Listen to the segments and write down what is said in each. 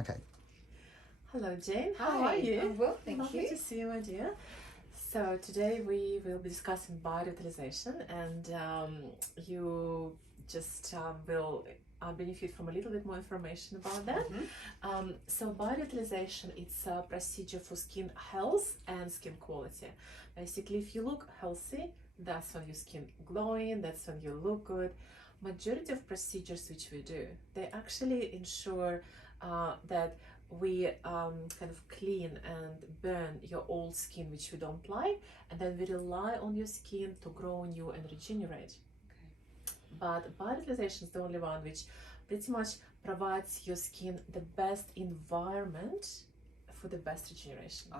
Okay. Hello, Jane. Hi, How are you? I'm well, thank Lovely you. to see you, my dear. So today we will be discussing biotization, and you just will benefit from a little bit more information about that. So biotization, it's a procedure for skin health and skin quality. Basically, if you look healthy, that's when your skin glowing, that's when you look good. Majority of procedures which we do, they actually ensure that we kind of clean and burn your old skin which we don't like, and then we rely on your skin to grow new and regenerate. But biotization is the only one which pretty much provides your skin the best environment for the best regeneration.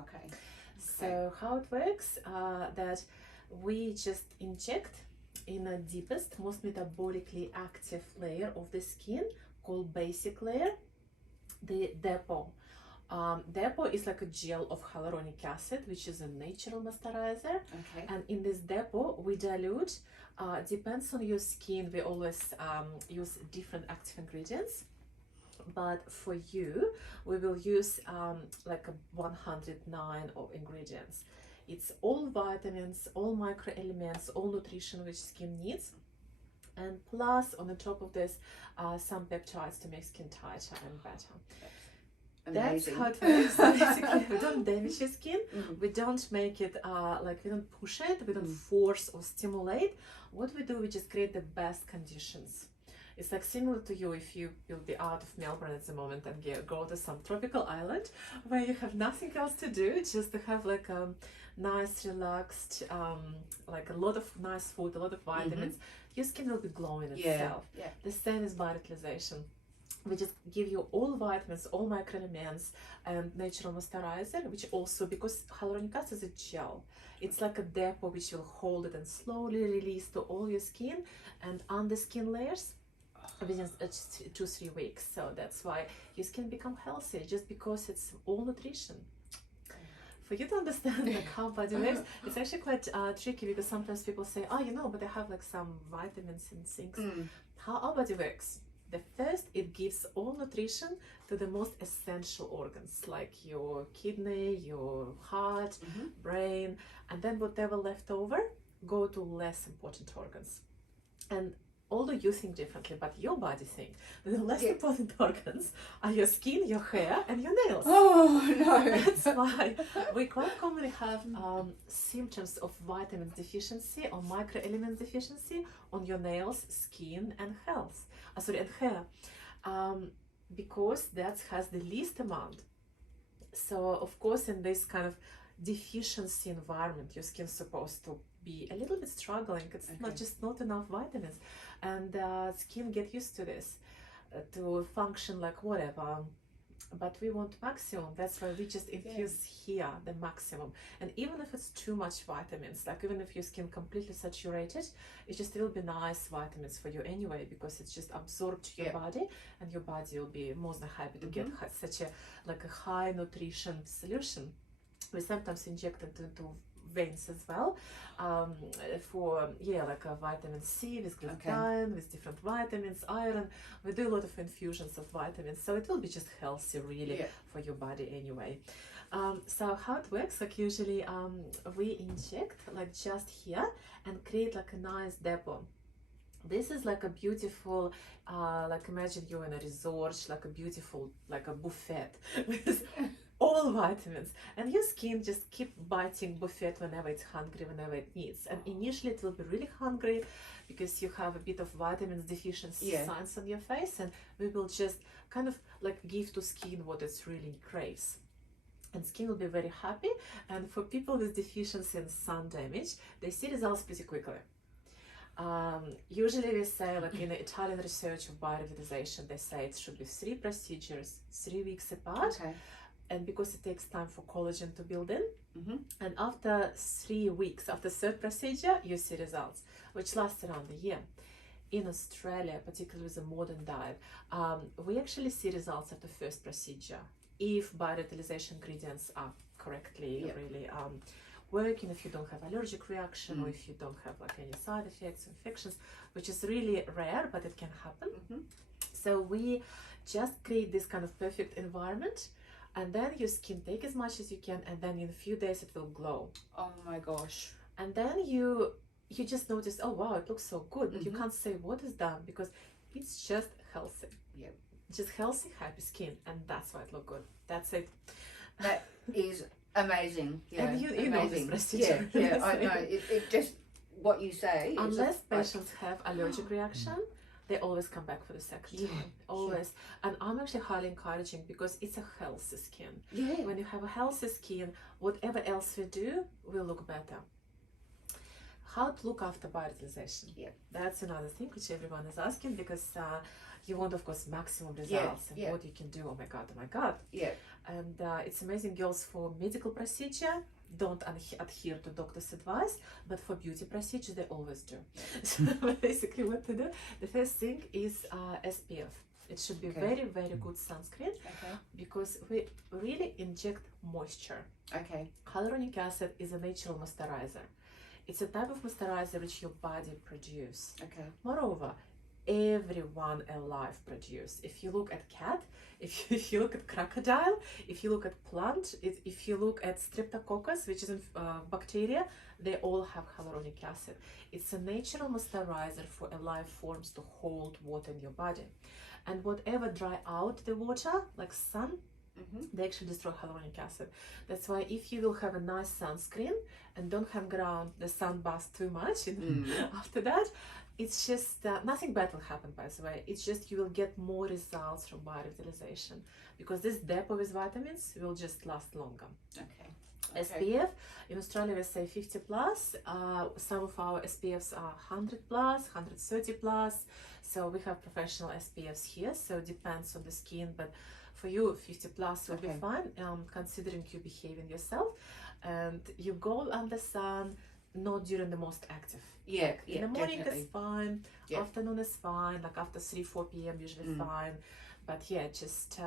So how it works, that we just inject in the deepest, most metabolically active layer of the skin called basic layer, the depot. Depot is like a gel of hyaluronic acid, which is a natural moisturizer. And in this depot, we dilute, depends on your skin, we always use different active ingredients. But for you, we will use like a 109 of ingredients. It's all vitamins, all micro elements, all nutrition which skin needs. And plus, on the top of this, some peptides to make skin tighter and better. Amazing. That's how it works. Basically, we don't damage your skin. We don't make it like we don't push it. We don't force or stimulate. What we do, we just create the best conditions. It's like similar to you if you will be out of Melbourne at the moment and go to some tropical island where you have nothing else to do, just to have like a nice, relaxed, like a lot of nice food, a lot of vitamins. Your skin will be glowing itself. The same as biotization. We just give you all vitamins, all microelements, and natural moisturizer, which also, because hyaluronic acid is a gel, it's like a depot which will hold it and slowly release to all your skin and under skin layers within 2-3 weeks. So that's why your skin become healthy, just because it's all nutrition. For you to understand like how body works, it's actually quite tricky, because sometimes people say, oh, you know, but I have like some vitamins and things. How our body works? The first, it gives all nutrition to the most essential organs, like your kidney, your heart, brain, and then whatever left over go to less important organs. And although you think differently, but your body thinks the less important organs are your skin, your hair, and your nails. Oh no! That's why we quite commonly have symptoms of vitamins deficiency or microelements deficiency on your nails, skin, and health. And hair, because that has the least amount. So of course, in this kind of deficiency environment, your skin's supposed to be a little bit struggling. It's not enough vitamins, and skin get used to this, to function like whatever. But we want maximum. That's why we just infuse here the maximum. And even if it's too much vitamins, like even if your skin completely saturated, it just will be nice vitamins for you anyway, because it's just absorbed to your body, and your body will be more than happy to get such a like a high nutrition solution. We sometimes inject it into veins as well, for like a vitamin C with glutathione, with different vitamins, iron. We do a lot of infusions of vitamins, so it will be just healthy really for your body anyway. So how it works, like usually we inject like just here and create like a nice depot. This is like a beautiful, like imagine you're in a resort, like a beautiful, like a buffet with all vitamins, and your skin just keep biting buffet whenever it's hungry, whenever it needs. And initially it will be really hungry because you have a bit of vitamins deficiency signs on your face, and we will just kind of like give to skin what it really craves. And skin will be very happy. And for people with deficiency and sun damage, they see results pretty quickly. Usually we say, like in the Italian research of biorevitalization, they say it should be 3 procedures, 3 weeks apart. And because it takes time for collagen to build in, and after 3 weeks, after 3rd procedure, you see results, which last around a year. In Australia, particularly with a modern diet, we actually see results after 1st procedure if biorevitalization ingredients are correctly really working, if you don't have allergic reaction, or if you don't have like any side effects, infections, which is really rare, but it can happen. So we just create this kind of perfect environment, and then your skin take as much as you can, and then in a few days it will glow. Oh my gosh. And then you just notice, oh wow, it looks so good, but you can't say what is done because it's just healthy. Yeah. Just healthy, happy skin, and that's why it look good. That's it. That is amazing. Yeah, And you know this amazing. procedure. Yeah, I know. It just, what you say. It's Unless like, patients have allergic reaction, they always come back for the second Yeah, time. Always. And I'm actually highly encouraging because it's a healthy skin. yeah. When you have a healthy skin, whatever else we do will look better. How to look after biotization? Yeah. That's another thing which everyone is asking because you want, of course, maximum results and what you can do. Oh my god. Yeah. And it's amazing, girls, for medical procedure don't adhere to doctor's advice, but for beauty procedure they always do. So basically what to do, the first thing is SPF. It should be very good sunscreen because we really inject moisture. Hyaluronic acid is a natural moisturizer. It's a type of moisturizer which your body produces. Moreover, everyone alive produce. If you look at cat, if you look at crocodile, if you look at plant, if you look at streptococcus, which is a bacteria, they all have hyaluronic acid. It's a natural moisturizer for alive forms to hold water in your body. And whatever dry out the water, like sun, they actually destroy hyaluronic acid. That's why if you will have a nice sunscreen and don't hang around the sun bath too much after that, it's just nothing bad will happen, by the way. It's just you will get more results from biorevitalization because this depot with vitamins will just last longer. SPF, in Australia we say 50 plus, some of our SPFs are 100 plus, 130 plus, so we have professional SPFs here, so it depends on the skin, but for you 50 plus will be fine, considering you behaving yourself, and you go under sun not during the most active. In the morning is fine, afternoon is fine, like after 3-4 p.m. usually fine, but just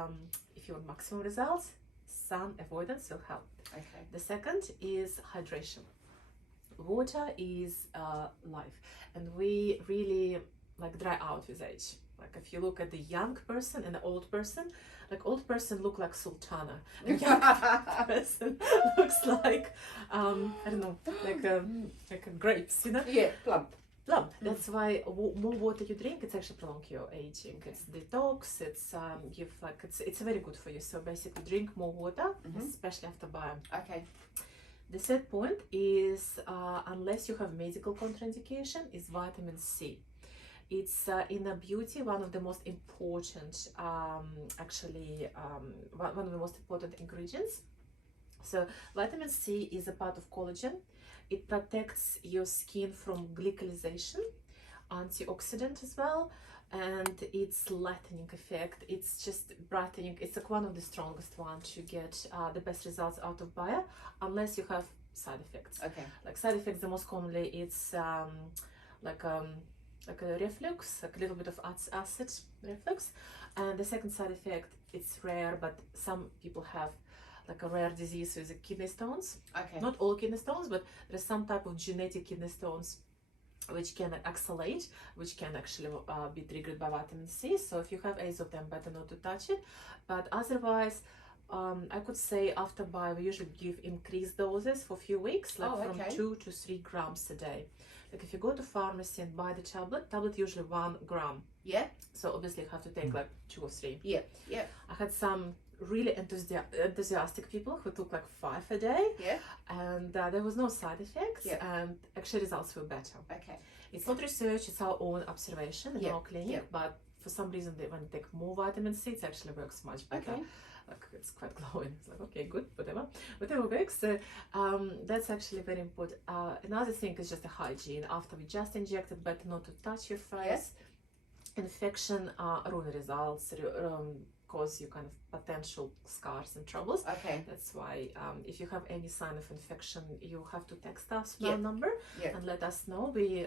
if you want maximum results, sun avoidance will help. The second is hydration. Water is life, and we really dry out with age. Like if you look at the young person and the old person, like old person look like sultana, and young person looks like I don't know, like a grapes, you know? Plump. That's why more water you drink, it's actually prolong your aging. It's detox. It's it's very good for you. So basically, drink more water, especially after bio. The third point is unless you have medical contraindication, is vitamin C. It's in a beauty one of the most important, one of the most important ingredients. So vitamin C is a part of collagen. It protects your skin from glycalization, antioxidant as well, and its lightening effect. It's just brightening. It's like one of the strongest ones to get the best results out of bio, unless you have side effects. Like side effects, the most commonly it's like a reflux, like a little bit of acid reflux, and the second side effect, it's rare, but some people have like a rare disease with the kidney stones. Not all kidney stones, but there's some type of genetic kidney stones which can accelerate, which can actually be triggered by vitamin C. So if you have 8 of them, better not to touch it. But otherwise, I could say after bio, we usually give increased doses for a few weeks, like from 2 to 3 grams a day. Like if you go to pharmacy and buy the tablet usually 1 gram. So obviously you have to take like 2 or 3. I had some really enthusiastic people who took like 5 a day, and there was no side effects, and actually results were better. It's not research, it's our own observation in our clinic, but for some reason when they take more vitamin C, it actually works much better. Like it's quite glowing. It's like, okay, good, whatever works. So that's actually very important. Another thing is just the hygiene. After we just injected, better not to touch your face. Infection ruin results, cause you kind of potential scars and troubles. That's why if you have any sign of infection, you have to text us our number and let us know. We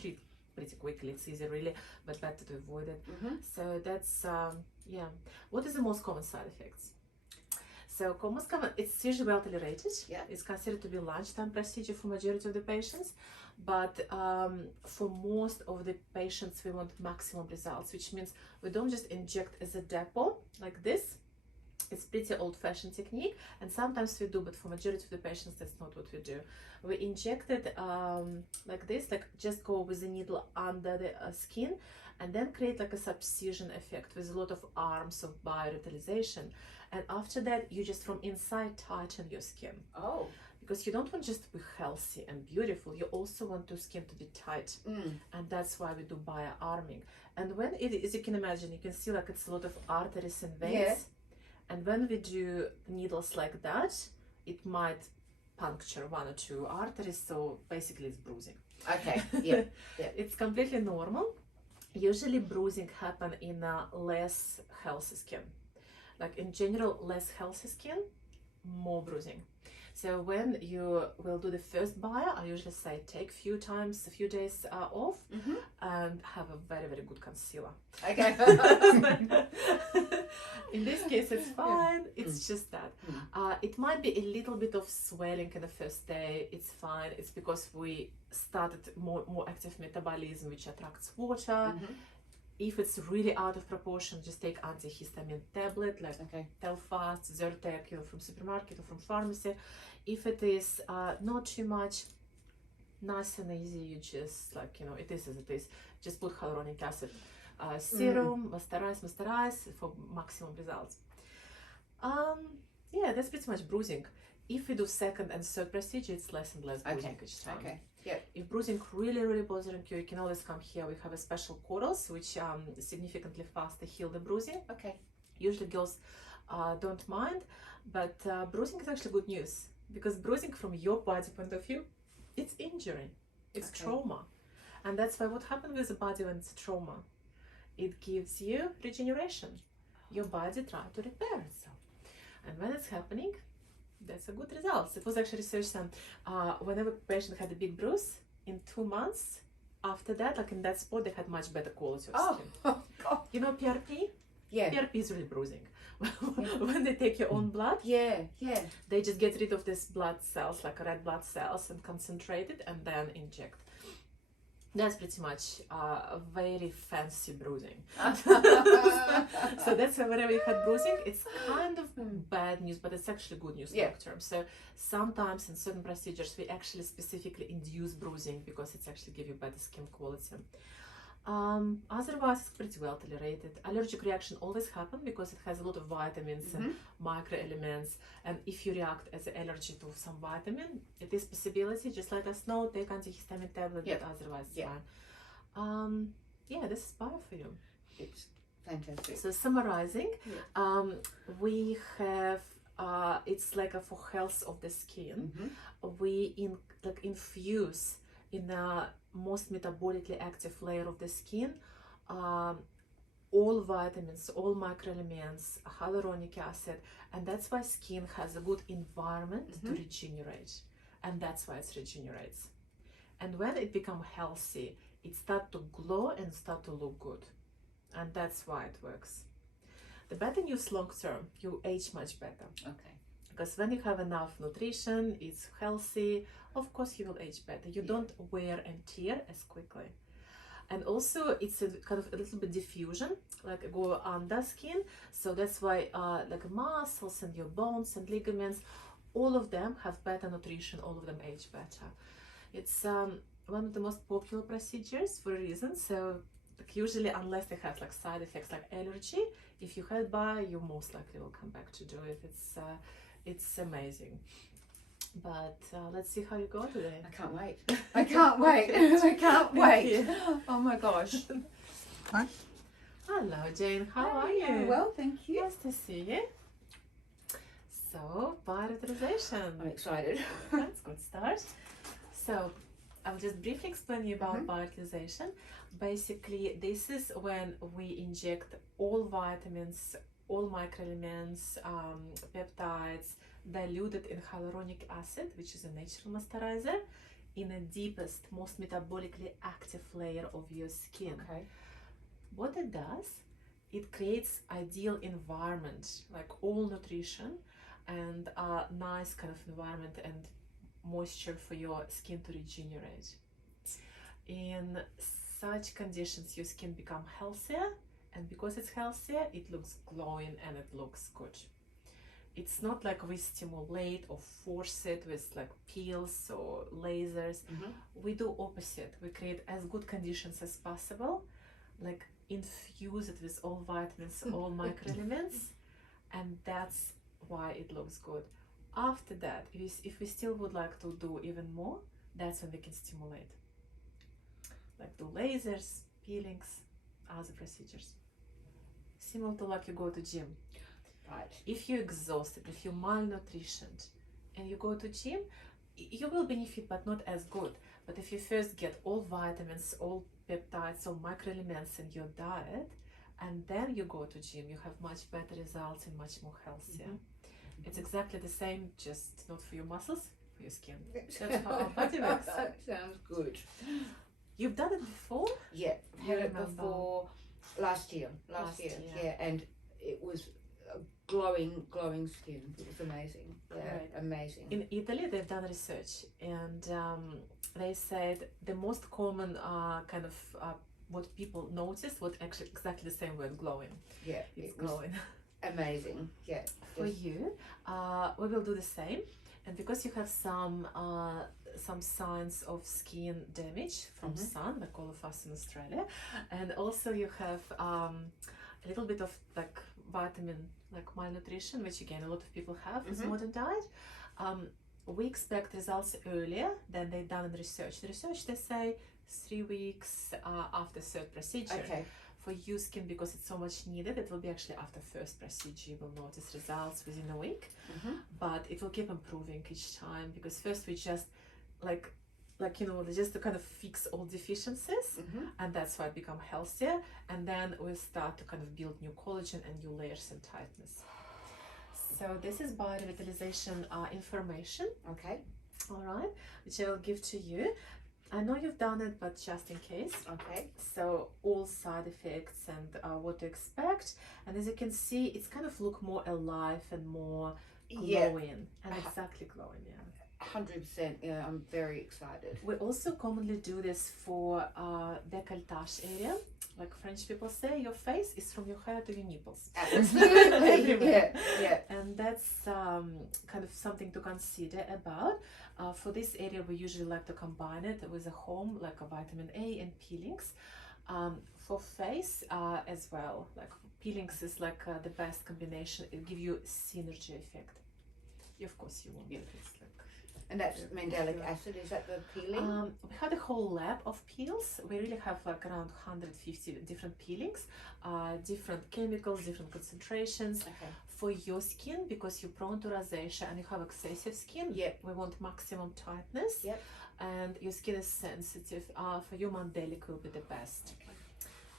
treat pretty quickly. It's easy really, but better to avoid it. So that's what is the most common side effects? So most common, it's usually well tolerated. Yeah. It's considered to be lunchtime procedure for majority of the patients, but for most of the patients we want maximum results, which means we don't just inject as a depot like this. It's pretty old-fashioned technique, and sometimes we do, but for majority of the patients that's not what we do. We inject it like this, like just go with the needle under the skin, and then create like a subcision effect with a lot of arms of biorevitalization. And after that, you just from inside tighten your skin. Oh. Because you don't want just to be healthy and beautiful, you also want your skin to be tight. And that's why we do bio-arming. And when it, as you can imagine, you can see like it's a lot of arteries and veins. Yeah. And when we do needles like that, it might puncture one or two arteries, so basically it's bruising. Okay, yeah. It's completely normal. Usually bruising happen in a less healthy skin. Like in general, less healthy skin, more bruising. So when you will do the first bio, I usually say take a few days off, and have a very, very good concealer. Okay. In this case, it's fine. It's just that. It might be a little bit of swelling in the first day. It's fine. It's because we started more active metabolism, which attracts water. If it's really out of proportion, just take antihistamine tablet like Telfast, Zyrtec, from supermarket or from pharmacy. If it is not too much, nice and easy, you just it is as it is. Just put hyaluronic acid serum, moisturize for maximum results. Yeah, that's pretty much bruising. If we do second and third procedure, it's less and less bruising each time. Okay. Yeah. If bruising really bothering you, you can always come here. We have a special corals which significantly faster heal the bruising. Okay. Usually girls don't mind, but bruising is actually good news, because bruising from your body point of view, it's injury, it's trauma. And that's why what happens with the body when it's trauma, it gives you regeneration. Your body tries to repair itself. And when it's happening, that's a good result. It was actually researched on whenever a patient had a big bruise, in 2 months after that, like in that spot, they had much better quality of skin. Oh, God. You know PRP? Yeah. PRP is really bruising. When they take your own blood, they just get rid of these blood cells, like red blood cells, and concentrate it and then inject. That's pretty much a very fancy bruising. So that's why whenever you had bruising, it's kind of bad news, but it's actually good news long term. So sometimes in certain procedures, we actually specifically induce bruising because it's actually give you better skin quality. Otherwise, it's pretty well tolerated. Allergic reaction always happen because it has a lot of vitamins and microelements. And if you react as an allergy to some vitamin, it is possibility. Just let us know. Take antihistamine tablet, but otherwise it's fine. Yeah, this is bio for you. It's fantastic. So summarizing, we have it's like for health of the skin. We infuse in the most metabolically active layer of the skin all vitamins, all microelements, hyaluronic acid, and that's why skin has a good environment to regenerate, and that's why it regenerates. And when it becomes healthy, it starts to glow and start to look good, and that's why it works. The better news long term, you age much better. Okay. Because when you have enough nutrition, it's healthy, of course you will age better. You don't wear and tear as quickly. And also it's a kind of a little bit diffusion, like go under skin. So that's why like muscles and your bones and ligaments, all of them have better nutrition, all of them age better. It's one of the most popular procedures for a reason. So like usually, unless they have like side effects like allergy, if you had bio, you most likely will come back to do it. It's amazing. But let's see how you go today. I can't wait. I can't wait. I can't wait. Oh my gosh. Hi. Hello, Jane. How are you? Well, thank you. Nice to see you. So, biorevitalization. I'm excited. That's a good start. So, I'll just briefly explain you about biotization. Basically, this is when we inject all vitamins, all microelements, peptides, diluted in hyaluronic acid, which is a natural moisturizer, in the deepest, most metabolically active layer of your skin. Okay. What it does, it creates ideal environment, like all nutrition, and a nice kind of environment and moisture for your skin to regenerate. In such conditions, your skin become healthier, and because it's healthier, it looks glowing and it looks good. It's not like we stimulate or force it with like peels or lasers. We do opposite. We create as good conditions as possible, like infuse it with all vitamins, all microelements, and that's why it looks good. After that, if we still would like to do even more, that's when we can stimulate, like do lasers, peelings, other procedures. Similar to like you go to gym. Right. If you're exhausted, if you're malnutritioned, and you go to gym, you will benefit, but not as good. But if you first get all vitamins, all peptides, all microelements in your diet, and then you go to gym, you have much better results and much more healthier. It's exactly the same, just not for your muscles, for your skin. That's how our body works. That sounds good. You've done it before? Yeah, I had it remember. before last year. Last year. Yeah, and it was a glowing skin. It was amazing. Yeah, Right. amazing. In Italy, they've done research, and they said the most common kind of what people noticed was actually exactly the same word, glowing. Yeah, It's it was glowing. amazing. Yeah. For just- you, we will do the same, and because you have some signs of skin damage from sun, like all of us in Australia, and also you have a little bit of like vitamin, like malnutrition, which again a lot of people have with modern diet. We expect results earlier than they've done in research. The research, they say 3 weeks after third procedure. Okay. For your skin, because it's so much needed, it will be actually after first procedure. You will notice results within a week, but it will keep improving each time, because first we just like you know, just to kind of fix all deficiencies, and that's why it become healthier, and then we start to kind of build new collagen and new layers and tightness. So this is biorevitalization information, Okay. all right, which I will give to you. I know you've done it, but just in case. Okay. So all side effects and what to expect, and as you can see, it's kind of look more alive and more glowing, and exactly glowing. Yeah. 100%. Yeah, I'm very excited. We also commonly do this for décolletage area, like French people say. Your face is from your hair to your nipples. Absolutely. Yeah. And that's kind of something to consider about. For this area, we usually like to combine it with a home, like a vitamin A and peelings. For face as well, like peelings is like the best combination. It gives you synergy effect. Of course, you won't get it. It's like, And that's mandelic acid. Is that the peeling? we had a whole lab of peels. We really have like around 150 different peelings, different chemicals, different concentrations. Okay. For your skin, because you're prone to rosacea and you have excessive skin, we want maximum tightness, and your skin is sensitive. For you, mandelic will be the best.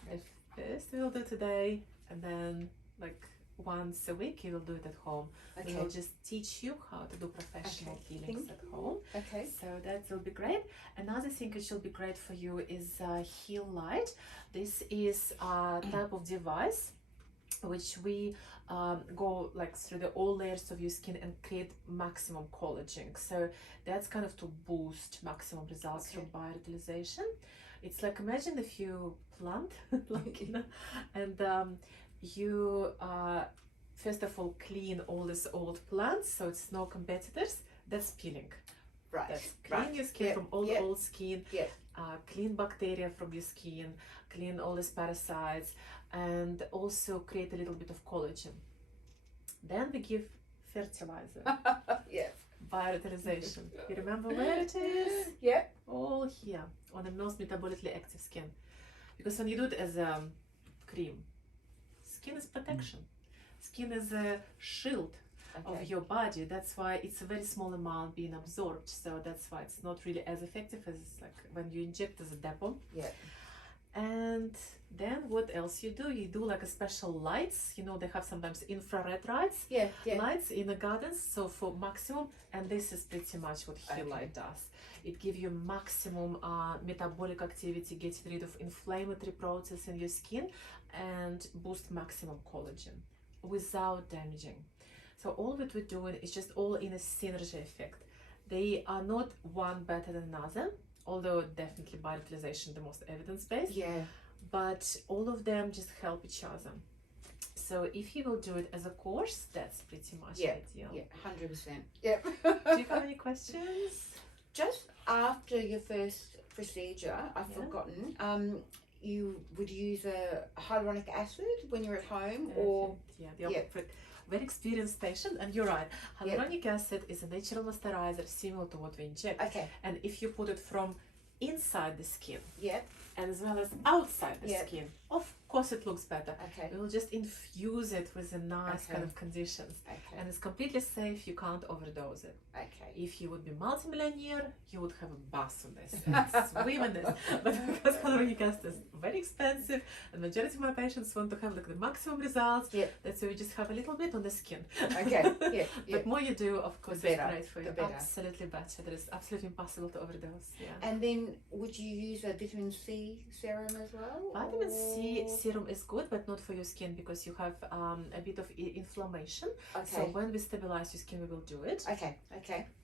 The first we will do today, and then like once a week you will do it at home. We will just teach you how to do professional peelings at home. Okay. So that will be great. Another thing which will be great for you is Heal Light. This is a type of device which we go like through the all layers of your skin and create maximum collagen. So that's kind of to boost maximum results from biorevitalization. It's like, imagine if you plant like, you know, and you first of all clean all these old plants, so it's no competitors. That's peeling. Right. That's clean your skin from all the old skin, Yeah. clean bacteria from your skin, clean all these parasites, and also create a little bit of collagen. Then we give fertilizer. Yeah. Biorevitalization. You remember where it is? Yeah. All here on the most metabolically active skin. Because when you do it as a cream, skin is protection. Skin is a shield of your body. That's why it's a very small amount being absorbed. So that's why it's not really as effective as like when you inject as a depot. Yeah. And then what else you do? You do like a special lights. You know, they have sometimes infrared lights. Yeah. Lights in the gardens. So for maximum, and this is pretty much what Heal Light does. It gives you maximum metabolic activity, gets rid of inflammatory process in your skin, and boost maximum collagen without damaging. So all that we're doing is just all in a synergy effect. They are not one better than another, although definitely biotization the most evidence-based. Yeah. But all of them just help each other. So if you will do it as a course, that's pretty much ideal. Yeah, 100%. Yep. Do you have any questions? Just after your first procedure, I've forgotten, you would use a hyaluronic acid when you're at home, or the opposite. Very experienced patient, and you're right. Hyaluronic acid is a natural moisturizer similar to what we inject. Okay. And if you put it from inside the skin, and as well as outside the skin, of course it looks better. Okay. We will just infuse it with a nice kind of conditions. Okay. And it's completely safe, you can't overdose it. Okay. If you would be multimillionaire, you would have a bath on this and swim in this. But because hyaluronic acid is very expensive, and majority of my patients want to have like the maximum results, that's why we just have a little bit on the skin. Okay. But more you do, of course, it's great for you. Better. Absolutely better. It is absolutely impossible to overdose. And then would you use a vitamin C serum as well? Vitamin C serum is good, but not for your skin, because you have a bit of inflammation. So when we stabilize your skin, we will do it. Okay.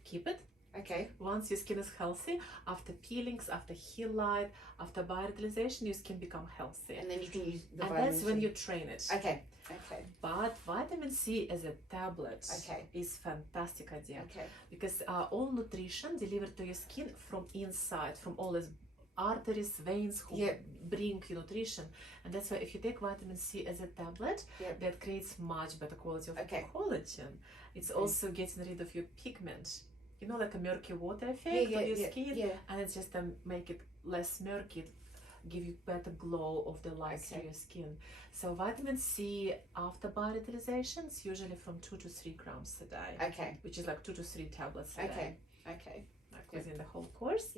Keep it. Okay. Once your skin is healthy, after peelings, after heel light, after biotization, your skin become healthy. And then you can use the and vitamin that's C. when you train it. Okay. But vitamin C as a tablet is fantastic idea. Because all nutrition delivered to your skin from inside, from all these arteries, veins who bring you nutrition. And that's why if you take vitamin C as a tablet, that creates much better quality of collagen. It's also getting rid of your pigment. You know, like a murky water effect on your skin, and it's just make it less murky, give you better glow of the light through your skin. So vitamin C after biotization is usually from 2 to 3 grams a day. Which is like 2 to 3 tablets a day. Like within the whole course.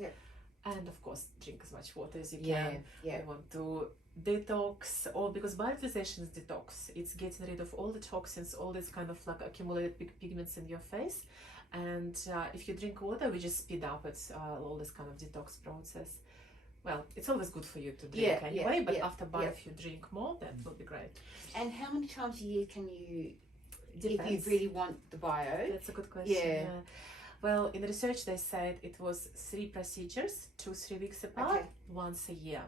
And of course, drink as much water as you can. You want to detox, or because biotization is detox. It's getting rid of all the toxins, all this kind of like accumulated pigments in your face. And if you drink water, we just speed up it, all this kind of detox process. Well, it's always good for you to drink anyway, but after bio, if you drink more, that will be great. And how many times a year can you, Depends. if you really want the bio? That's a good question. Well, in research they said it was 3 procedures, 2-3 weeks apart, once a year.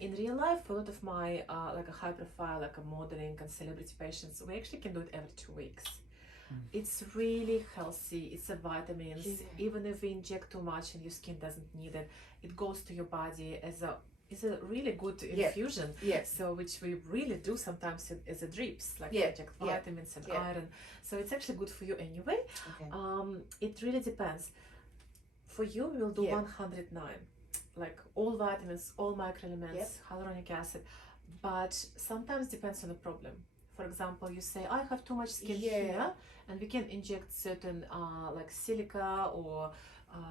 In real life, a lot of my like a high profile, like a modeling and celebrity patients, we actually can do it every 2 weeks. It's really healthy. It's a vitamins. Even if we inject too much and your skin doesn't need it, it goes to your body as a really good infusion. So which we really do sometimes as a drips, like inject vitamins and iron. So it's actually good for you anyway. It really depends. For you, we will do 109, like all vitamins, all microelements, hyaluronic acid. But sometimes depends on the problem. For example, you say, I have too much skin here, and we can inject certain like silica or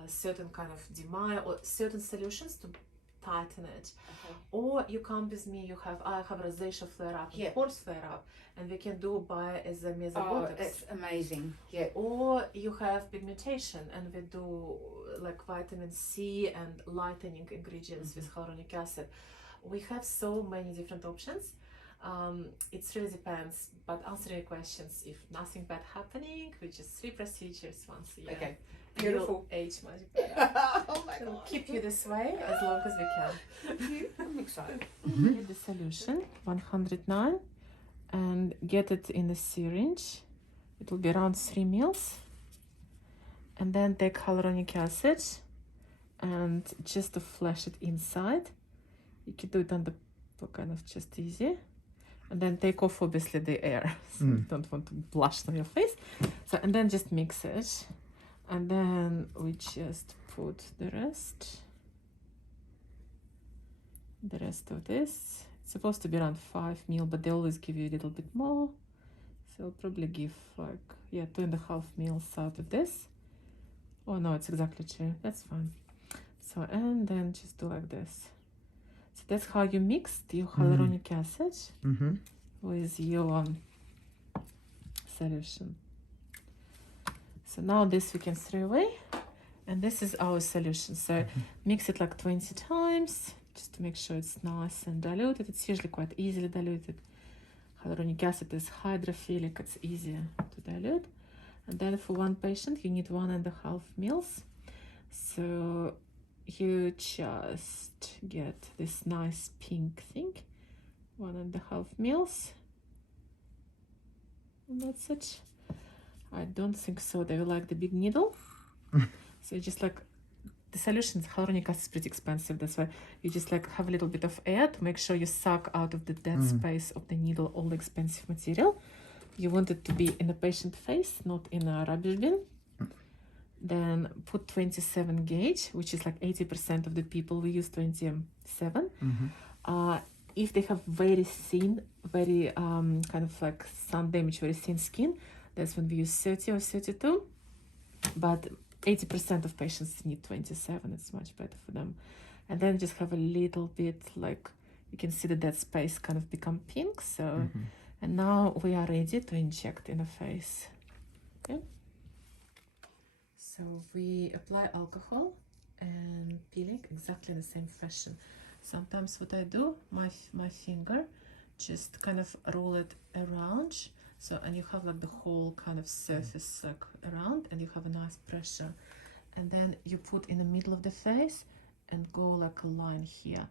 certain kind of DMI or certain solutions to tighten it. Or you come with me, I have rosacea flare up and pores flare up, and we can do bio as a mesobotox. It's amazing. Or you have pigmentation, and we do like vitamin C and lightening ingredients with hyaluronic acid. We have so many different options. It really depends, but answering your questions, if nothing bad happening, which is 3 procedures once a year. Beautiful. You'll age much better. Oh my We'll God. keep you this way as long as we can. Thank you. I'm excited. Get the solution, 109, and get it in the syringe. It will be around 3 ml. And then take hyaluronic acid and just to flash it inside. You can do it on the kind of just easy. And then take off obviously the air, so you don't want to blush on your face. So, and then just mix it. And then we just put the rest of this. It's supposed to be around 5 ml, but they always give you a little bit more. So I'll probably give like, 2.5 ml out of this. Oh no, it's exactly 2, that's fine. So, and then just do like this. So that's how you mixed your hyaluronic acid with your solution. So now this we can throw away, and this is our solution. So mix it like 20 times just to make sure it's nice and diluted. It's usually quite easily diluted. Hyaluronic acid is hydrophilic, it's easier to dilute. And then for one patient, you need 1.5 mils. So you just get this nice pink thing, 1.5 mils. And that's it. I don't think so they will like the big needle. So just like the solution, hyaluronic acid is pretty expensive. That's why you just like have a little bit of air to make sure you suck out of the dead space of the needle all the expensive material. You want it to be in the patient face, not in a rubbish bin. Then put 27 gauge, which is like 80% of the people we use 27. If they have very thin, very kind of like sun damage, very thin skin, that's when we use 30 or 32. But 80% of patients need 27. It's much better for them. And then just have a little bit like, you can see that that space kind of become pink. So, and now we are ready to inject in the face. Okay. So we apply alcohol and peeling exactly in the same fashion. Sometimes what I do, my finger, just kind of roll it around. So, and you have like the whole kind of surface like around, and you have a nice pressure. And then you put in the middle of the face and go like a line here.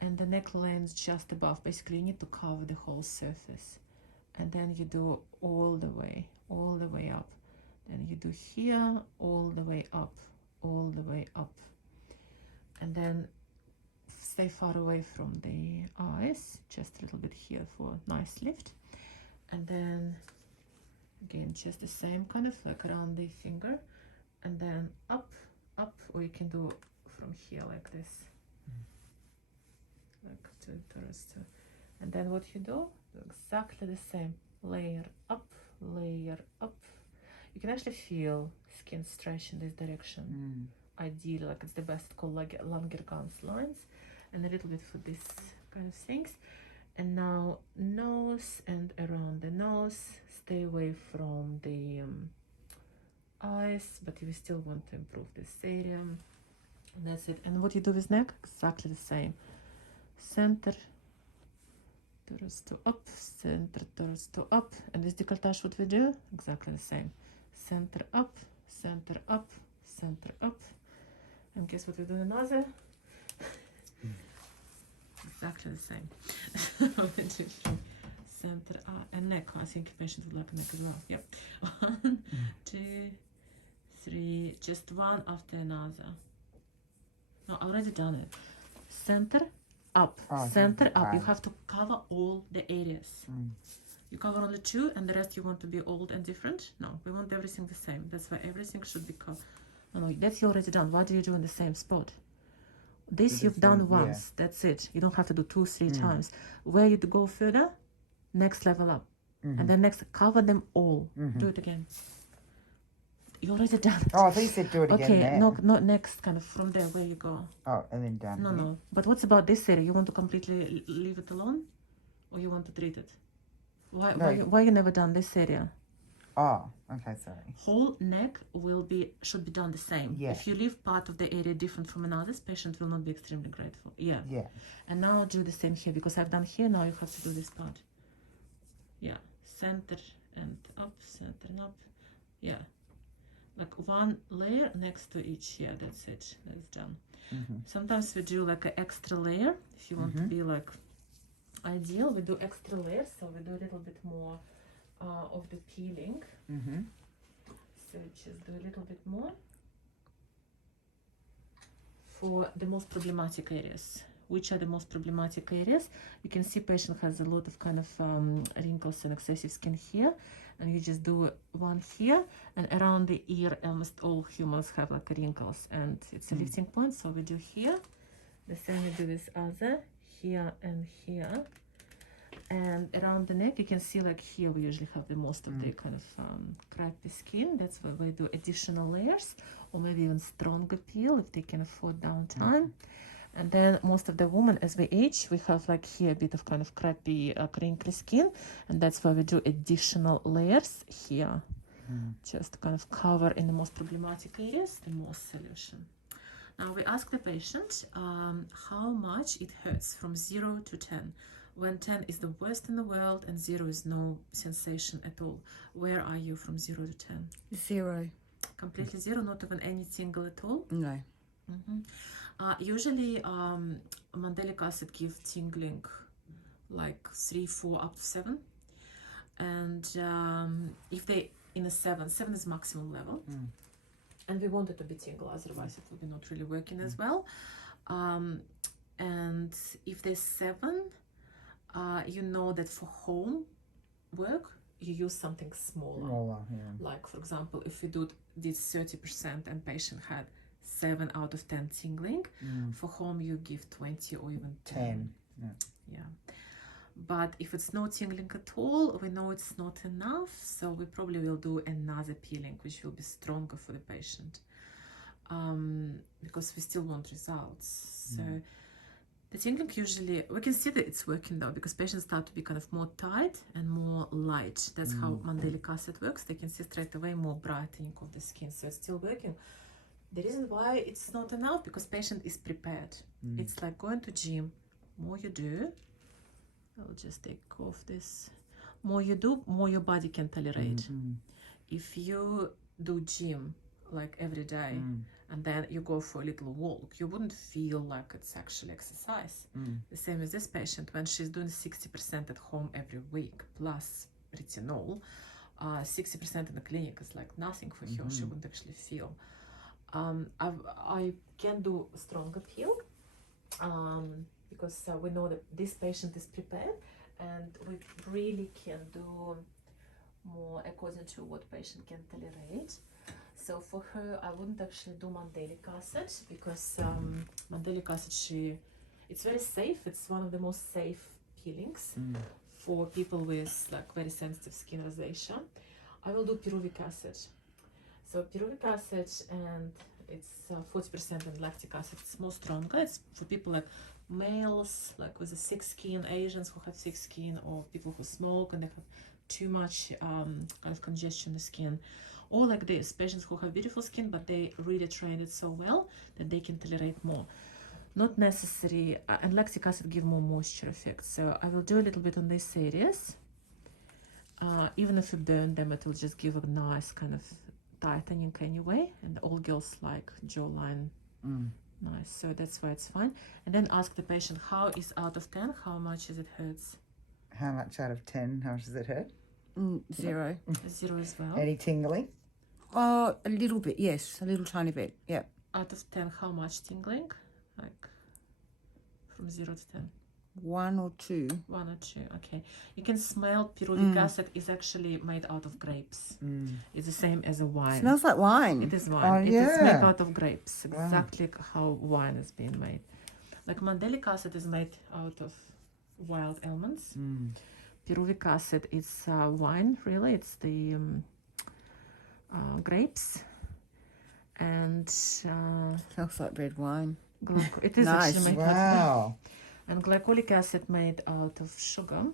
And the neckline is just above. Basically, you need to cover the whole surface. And then you do all the way up. Then you do here, all the way up, all the way up. And then stay far away from the eyes, just a little bit here for a nice lift. And then again, just the same kind of like around the finger, and then up, or you can do from here like this, like towards two. And then what you do exactly the same, layer up, layer up. You can actually feel skin stretch in this direction. Ideally, like it's the best called like Langerhans lines, and a little bit for this kind of things. And now nose and around the nose, stay away from the eyes, but you still want to improve this area. And that's it. And what you do with neck, exactly the same. Center, towards to up, center, towards to up. And this décolletage, what we do, exactly the same. Center up, center up, center up. And guess what we do another? Exactly the same. Center and neck. I think patient would like a neck as well. Yep. 1, 2, 3. Just one after another. No, I already done it. Center up. Center up. You have to cover all the areas. You cover only 2, and the rest you want to be old and different? No, we want everything the same. That's why everything should be covered. No, that's you already done. What do you do in the same spot? This you've done once. That's it. You don't have to do 2, 3 times. Where you go further, next level up. And then next, cover them all. Do it again. You already done it. Oh, they said do it again. Okay, no, not next, kind of from there where you go. Oh, and then down. No. But what's about this area? You want to completely leave it alone, or you want to treat it? Why you never done this area? Oh, okay, sorry. Whole neck should be done the same. Yeah. If you leave part of the area different from another, patient will not be extremely grateful. Yeah. Yeah. And now do the same here, because I've done here. Now you have to do this part. Yeah. Center and up, center and up. Yeah. Like one layer next to each. Yeah, that's it. That's done. Sometimes we do like an extra layer. If you want to be like ideal, we do extra layers. So we do a little bit more of the peeling. So just do a little bit more for the most problematic areas. Which are the most problematic areas? You can see patient has a lot of kind of wrinkles and excessive skin here, and you just do one here, and around the ear almost all humans have like wrinkles, and it's a lifting point. So we do here, the same we do with other, here and here. And around the neck, you can see like here we usually have the most of the kind of crappy skin. That's why we do additional layers, or maybe even stronger peel if they can afford downtime. And then most of the women, as we age, we have like here a bit of kind of crappy crinkly skin, and that's why we do additional layers here, just to kind of cover in the most problematic areas the most solution. Now we ask the patient how much it hurts from 0 to 10. when 10 is the worst in the world and 0 is no sensation at all. Where are you from 0 to 10? 0. Completely 0, not even any tingle at all? No. Usually mandelic acid gives tingling like 3, 4, up to 7. And if they in a 7 is maximum level. And we want it to be tingle, otherwise it will be not really working as well. And if there's 7, you know that for home work you use something smaller. Like for example, if you did 30% and patient had 7 out of 10 tingling, for home you give 20 or even 10. Yeah. But if it's no tingling at all, we know it's not enough, so we probably will do another peeling which will be stronger for the patient, because we still want results. So the tingling usually, we can see that it's working though, because patients start to be kind of more tight and more light. That's how mandelic acid works. They can see straight away more brightening of the skin, so it's still working. The reason why it's not enough, because patient is prepared. It's like going to gym. More you do, I'll just take off this. More you do, more your body can tolerate. If you do gym like every day and then you go for a little walk, you wouldn't feel like it's actually exercise. The same as this patient, when she's doing 60% at home every week plus retinol, 60% in the clinic is like nothing for her. She wouldn't actually feel. I can do stronger peel, because we know that this patient is prepared, and we really can do more according to what patient can tolerate. So for her, I wouldn't actually do mandelic acid, because mandelic acid, it's very safe. It's one of the most safe peelings for people with like very sensitive skin rosacea. I will do pyruvic acid. So pyruvic acid, and it's 40% and lactic acid. It's more stronger. It's for people like males, like with a thick skin, Asians who have thick skin, or people who smoke and they have too much kind of congestion in the skin, or like this, patients who have beautiful skin but they really trained it so well that they can tolerate more. Not necessary, and lactic acid give more moisture effect. So I will do a little bit on these areas. Even if you burn them, it will just give a nice kind of tightening anyway, and all girls like jawline. Nice, so that's why it's fine. And then ask the patient, how is out of 10, how much is it hurts? How much out of 10? How much does it hurt? 0. 0 as well. Any tingling? Oh, a little bit, yes, a little tiny bit. Yeah. Out of 10, how much tingling? Like from 0 to 10. 1 or 2. 1 or 2, okay. You can smell pyruvic acid is actually made out of grapes. It's the same as a wine. Smells like wine. It is wine. Oh, It is yeah. made out of grapes, exactly how wine is being made. Like mandelic acid is made out of wild almonds. Pyruvic acid is wine, really. It's the grapes. And Smells like red wine. it is Nice. actually made Wow. and glycolic acid made out of sugar,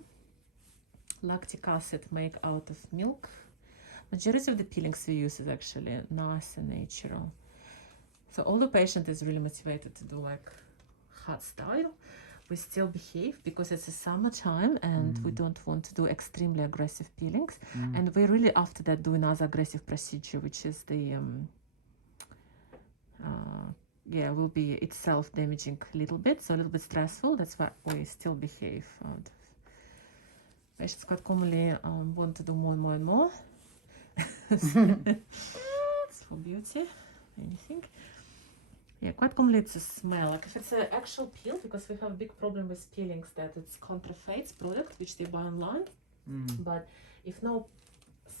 lactic acid made out of milk. Majority of the peelings we use is actually nice and natural. So although patient is really motivated to do like hot style, we still behave because it's a summertime and we don't want to do extremely aggressive peelings. And we really after that do another aggressive procedure, which is the will be itself damaging a little bit, so a little bit stressful. That's why we still behave. Patients quite commonly want to do more and more and more. It's for beauty, anything. Yeah, quite commonly it's a smell. Like if it's an actual peel, because we have a big problem with peelings that it's counterfeit product which they buy online. But if no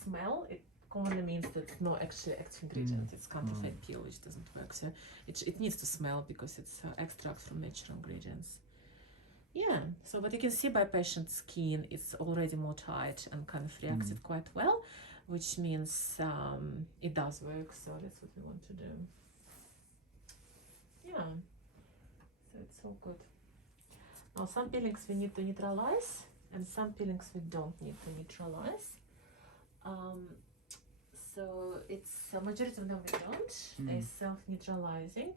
smell, it commonly means that no actually active ingredient. It's counterfeit peel which doesn't work. So it needs to smell because it's extract from natural ingredients. Yeah, so what you can see by patient's skin, it's already more tight and kind of reacted quite well, which means it does work. So that's what we want to do. Yeah, so it's all good. Now some peelings we need to neutralize and some peelings we don't need to neutralize. So it's a majority of them we don't. They're self-neutralizing.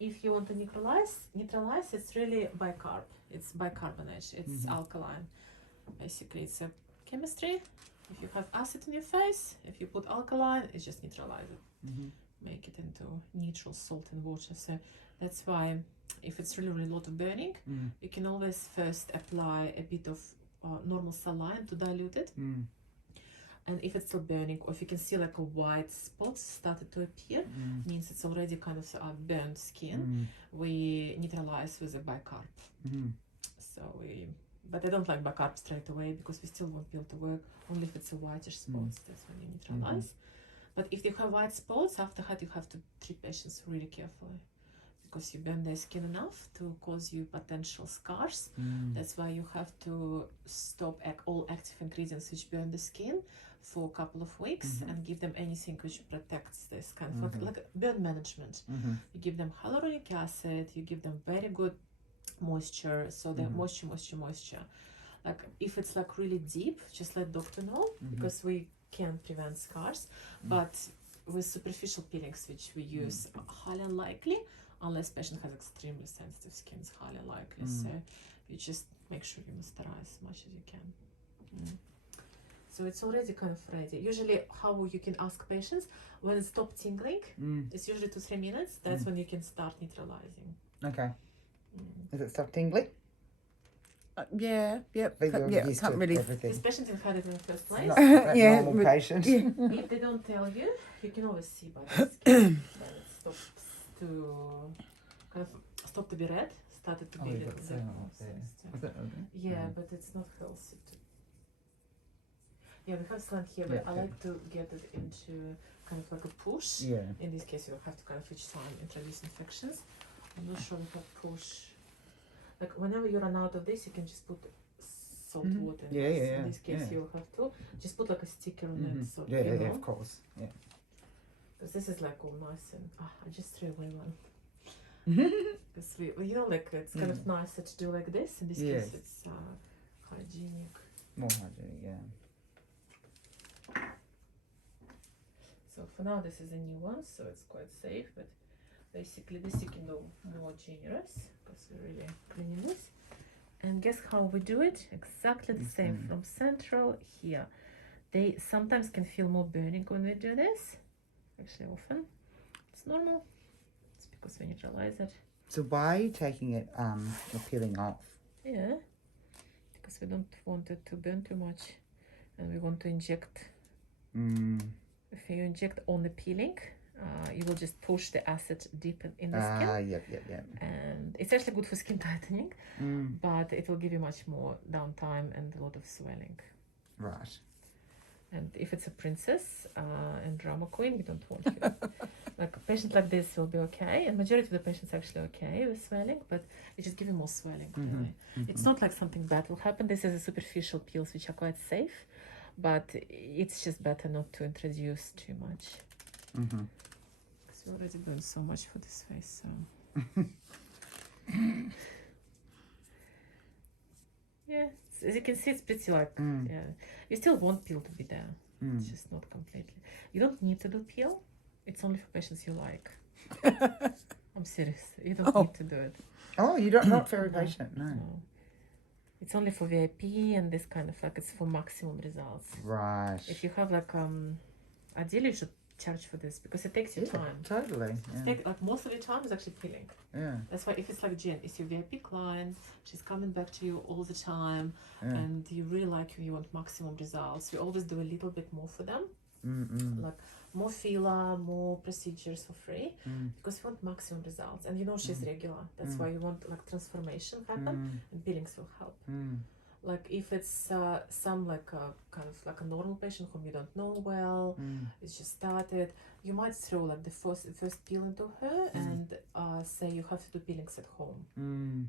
if you want to neutralize, it's really bicarb. It's bicarbonate. It's alkaline. Basically, it's a chemistry. If you have acid in your face, if you put alkaline, it just neutralize it. Make it into neutral salt and water. So that's why if it's really, really a lot of burning, you can always first apply a bit of normal saline to dilute it. And if it's still burning, or if you can see like a white spots started to appear, means it's already kind of burnt skin. We neutralize with a bicarb. But I don't like bicarb straight away because we still want peel to work. Only if it's a whitish spots, that's when you neutralize. But if you have white spots, after that you have to treat patients really carefully because you burn their skin enough to cause you potential scars. That's why you have to stop all active ingredients which burn the skin for a couple of weeks and give them anything which protects this kind of like burn management. You give them hyaluronic acid, you give them very good moisture, so the moisture. Like if it's like really deep, just let doctor know because we can prevent scars. But with superficial peelings which we use, highly unlikely, unless patient has extremely sensitive skin, it's highly unlikely. So you just make sure you moisturize as much as you can. So it's already kind of ready. Usually how you can ask patients, when it stops tingling, it's usually 2-3 minutes, that's when you can start neutralizing. Okay. Is it stop tingling? Yeah. But you're Yeah. used Can't to really. everything. This patient had it in the first place. Not that Yeah, normal patient. If they don't tell you, you can always see by the skin that it stops to kind of stop to be red, started to be a little bit more sensitive. Yeah, but it's not healthy. Yeah, we have slant here, but I like to get it into kind of like a push. Yeah. In this case, you will have to kind of each time introduce infections. I'm not sure we have push. Like whenever you run out of this, you can just put salt water in this. In this case, you'll have to just put like a sticker on it. So Yeah, of course. Yeah. Because this is like all nice and I just threw away one. Because you know, like it's kind of nicer to do like this. In this case, it's hygienic. More hygienic, yeah. So for now, this is a new one, so it's quite safe. But basically, this you can do more generous because we're really cleaning this. And guess how we do it? Exactly the same from central here. They sometimes can feel more burning when we do this. Actually, often it's normal. It's because we neutralize it. So why are you taking it, or peeling off? Yeah, because we don't want it to burn too much, and we want to inject. If you inject on the peeling, you will just push the acid deep in the skin. Yep. And it's actually good for skin tightening, but it will give you much more downtime and a lot of swelling. Right. And if it's a princess and drama queen, we don't want you. Like a patient like this will be okay, and majority of the patients actually okay with swelling, but it just gives you more swelling. Really, it's not like something bad will happen. This is a superficial peels which are quite safe, but it's just better not to introduce too much. Because we're already doing so much for this face. So yeah, as you can see, it's pretty like yeah. You still want peel to be there. It's just not completely. You don't need to do peel. It's only for patients you like. I'm serious. You don't need to do it. Oh, you don't, not for every patient, no. It's only for VIP and this kind of like it's for maximum results. Right. If you have like ideally you should charge for this because it takes you time. Totally. Yeah. Like most of the time is actually peeling. Yeah. That's why if it's like Jen, it's your VIP client, she's coming back to you all the time, and you really like you want maximum results. We always do a little bit more for them, like more filler, more procedures for free, because we want maximum results. And you know she's regular. That's why you want like transformation happen, and peelings will help. Like if it's some like a kind of like a normal patient whom you don't know well, it's just started, you might throw like the first peel into her and say you have to do peelings at home.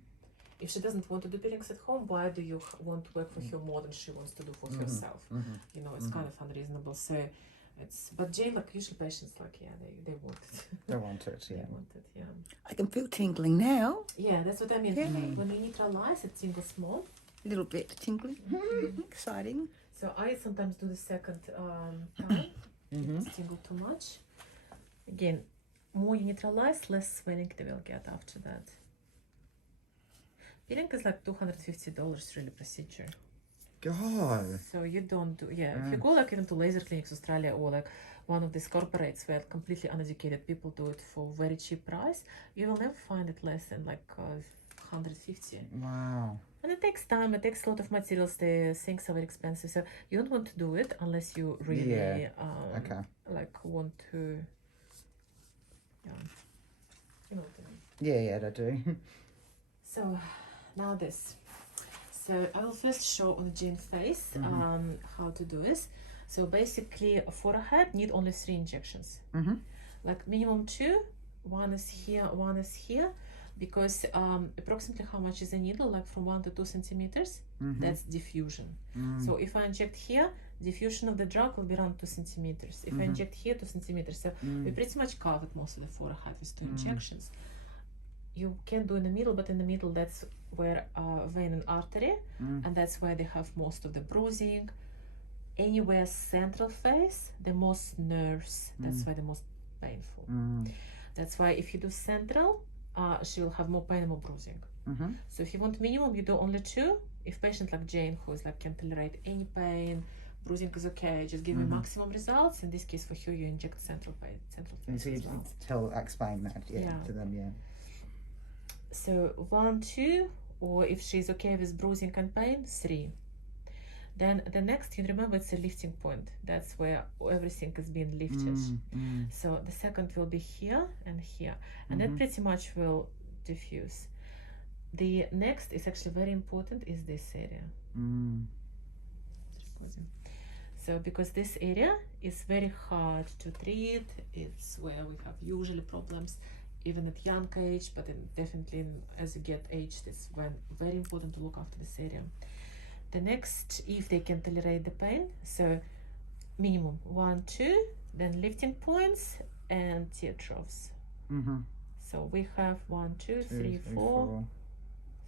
If she doesn't want to do peelings at home, why do you want to work for her more than she wants to do for herself? You know, it's kind of unreasonable. So it's, but Jane, like usually patients like, yeah, they want it. They want it, yeah. They want it, yeah. I can feel tingling now. Yeah, that's what I mean. Yeah. When you neutralize, it tingles more. A little bit tingling. Exciting. So I sometimes do the second time. If it's tingle too much. Again, more you neutralize, less swelling they will get after that. Peeling is like $250 really procedure. God. So you don't do, if you go like even to laser clinics Australia or like one of these corporates where completely uneducated people do it for very cheap price, you will never find it less than like 150. Wow. And it takes time, it takes a lot of materials, the things are very expensive, so you don't want to do it unless you really Okay. like want to, you know what I mean. Yeah, I do. So now this. So I will first show on the Jane face how to do this. So basically forehead need only 3 injections. Like minimum 2, one is here, because approximately how much is a needle, like from 1 to 2 centimeters, that's diffusion. So if I inject here, diffusion of the drug will be around 2 centimeters. If I inject here, 2 centimeters. So we pretty much covered most of the forehead with 2 injections. You can do in the middle, but in the middle that's where vein and artery, and that's where they have most of the bruising. Anywhere central face, the most nerves, that's why the most painful. That's why if you do central, she will have more pain and more bruising. So if you want minimum, you do only 2. If patient like Jane, who is like can tolerate any pain, bruising is okay, just give me maximum results. In this case for her, you inject central pain, central face. So you explain that to them, So 1, 2, or if she's okay with bruising and pain, 3. Then the next, you remember, it's a lifting point. That's where everything is being lifted. So the second will be here and here, and that pretty much will diffuse. The next is actually very important, is this area. So because this area is very hard to treat, it's where we have usually problems even at young age, but definitely as you get aged, it's very important to look after this area. The next, if they can tolerate the pain, so minimum 1, 2, then lifting points and tear troughs. So we have 1, 2, 3, 4,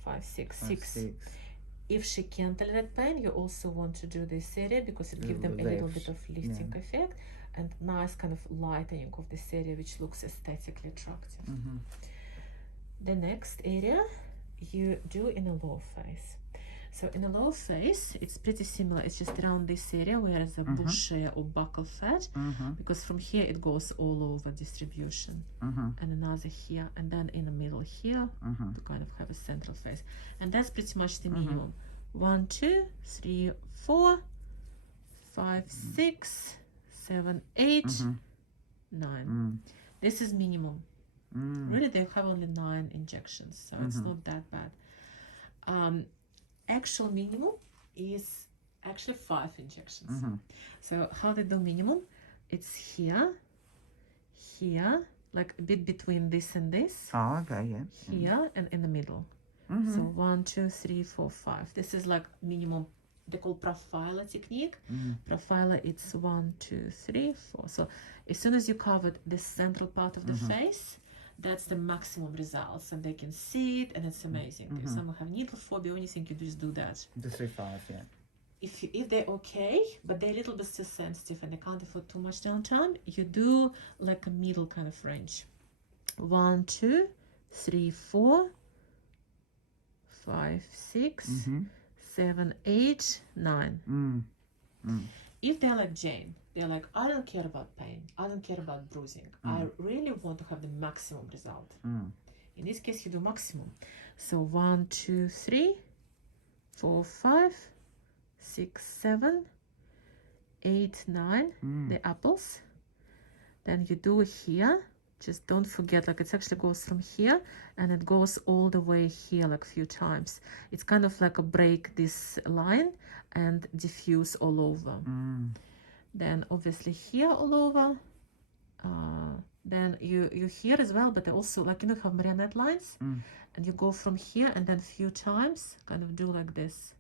5, 6, 6. If she can tolerate pain, you also want to do this area because it gives them a little bit of lifting effect and nice kind of lightening of this area, which looks aesthetically attractive. The next area you do in a lower face. So in a lower face, it's pretty similar. It's just around this area where is a bush or buccal fat, because from here it goes all over distribution, and another here, and then in the middle here to kind of have a central face, and that's pretty much the minimum. 1, 2, 3, 4, 5, 6, 7, 8, 9. This is minimum. Really, they have only 9 injections, so it's not that bad. Actual minimum is actually 5 injections. So how they do minimum? It's here, like a bit between this and this. Oh, okay, Here and in the middle. So 1, 2, 3, 4, 5. This is like minimum. They call profiler technique. Profiler, it's 1, 2, 3, 4. So as soon as you covered the central part of the face, that's the maximum results, and they can see it, and it's amazing. If someone have needle phobia or anything, you just do that. The 3, 5, If they're okay, but they're a little bit too sensitive and they can't afford too much downtime, you do like a middle kind of range. 1, 2, 3, 4, 5, 6, 7, 8, 9. If they're like Jane, they're like, I don't care about pain, I don't care about bruising, I really want to have the maximum result. In this case, you do maximum. So 1, 2, 3, 4, 5, 6, 7, 8, 9, the apples. Then you do here. Just don't forget, like it actually goes from here and it goes all the way here like a few times. It's kind of like a break this line and diffuse all over. Then obviously here all over. Then you here as well, but also like, you know, have marionette lines, and you go from here and then a few times kind of do like this,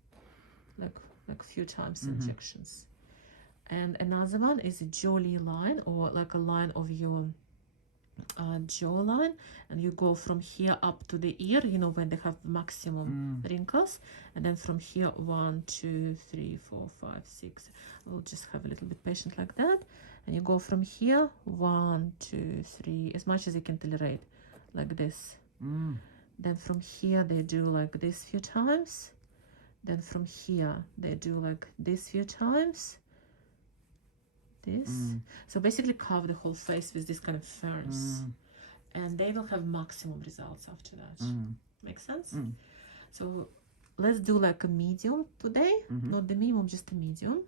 like a few times injections. And another one is a jolly line, or like a line of your jawline, and you go from here up to the ear, you know, when they have maximum wrinkles, and then from here 1, 2, 3, 4, 5, 6. We'll just have a little bit patient like that, and you go from here 1, 2, 3, as much as you can tolerate, like this. Then from here they do like this few times. Then from here they do like this few times. This. So basically cover the whole face with this kind of ferns, and they will have maximum results after that. Make sense? So let's do like a medium today, not the minimum, just a medium,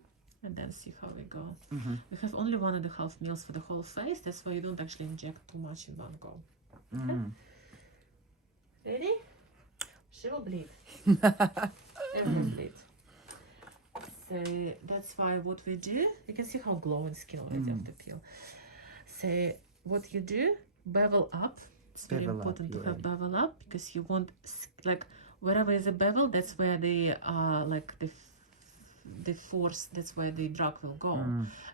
and then see how we go. We have only 1.5 mils for the whole face. That's why you don't actually inject too much in one go. Okay? Ready? She will bleed. Everyone bleed. So that's why what we do, you can see how glowing skin already after peel. So what you do, bevel up. It's very important to have bevel up, because you want, like, wherever is a bevel, that's where the like the force, that's where the drug will go.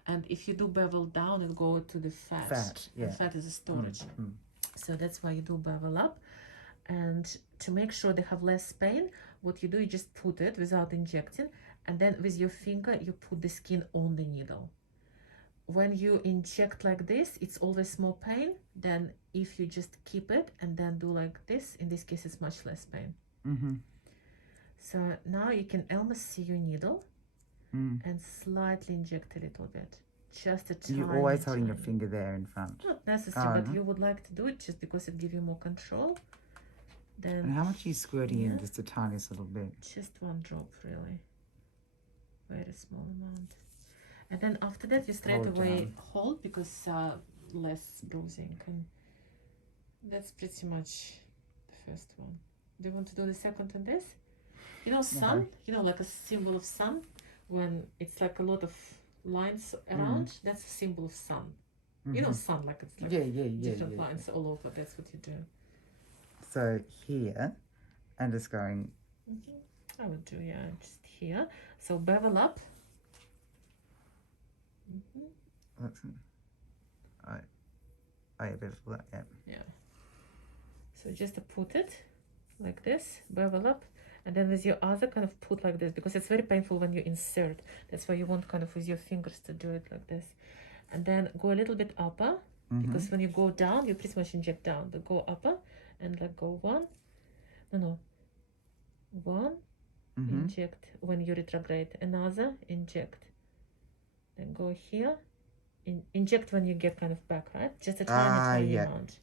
And if you do bevel down, it go to the fat. And fat is a storage. So that's why you do bevel up. And to make sure they have less pain, what you do, you just put it without injecting, and then with your finger you put the skin on the needle. When you inject like this, it's always more pain than if you just keep it and then do like this. In this case, it's much less pain. So now you can almost see your needle and slightly inject a little bit. Just a tiny. You're always holding your finger there in front. Not necessary, but you would like to do it just because it gives you more control. Then and how much are you squirting in? Just the tiniest little bit? Just 1 drop, really. Very small amount. And then after that, you straight away hold, because less bruising. And that's pretty much the first one. Do you want to do the second on this? You know, sun, you know, like a symbol of sun, when it's like a lot of lines around, that's a symbol of sun. You know, sun, like it's like different lines all over. That's what you do. So here, and just going. I would do, just here. So bevel up. That's I bevel that, yeah. So just to put it like this, bevel up, and then with your other kind of put like this, because it's very painful when you insert. That's why you want kind of with your fingers to do it like this. And then go a little bit upper, because when you go down, you pretty much inject down, but go upper and like go 1. No. 1, inject when you retrograde, another, inject. Then go here, inject when you get kind of back, right? Just a tiny amount.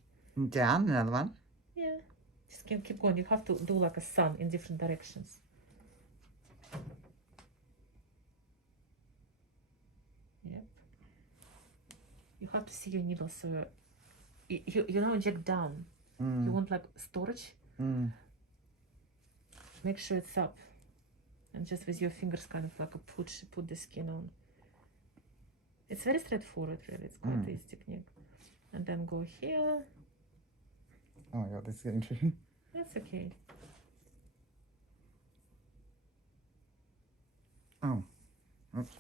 Down, another one. Yeah, just keep going. You have to do like a sun in different directions. Yep. You have to see your needle, so you now inject down. You want like storage. Make sure it's up, and just with your fingers kind of like a put the skin on. It's very straightforward, really. It's quite easy technique. And then go here. Oh my god, this is getting tricky. That's okay. Oh. Oops.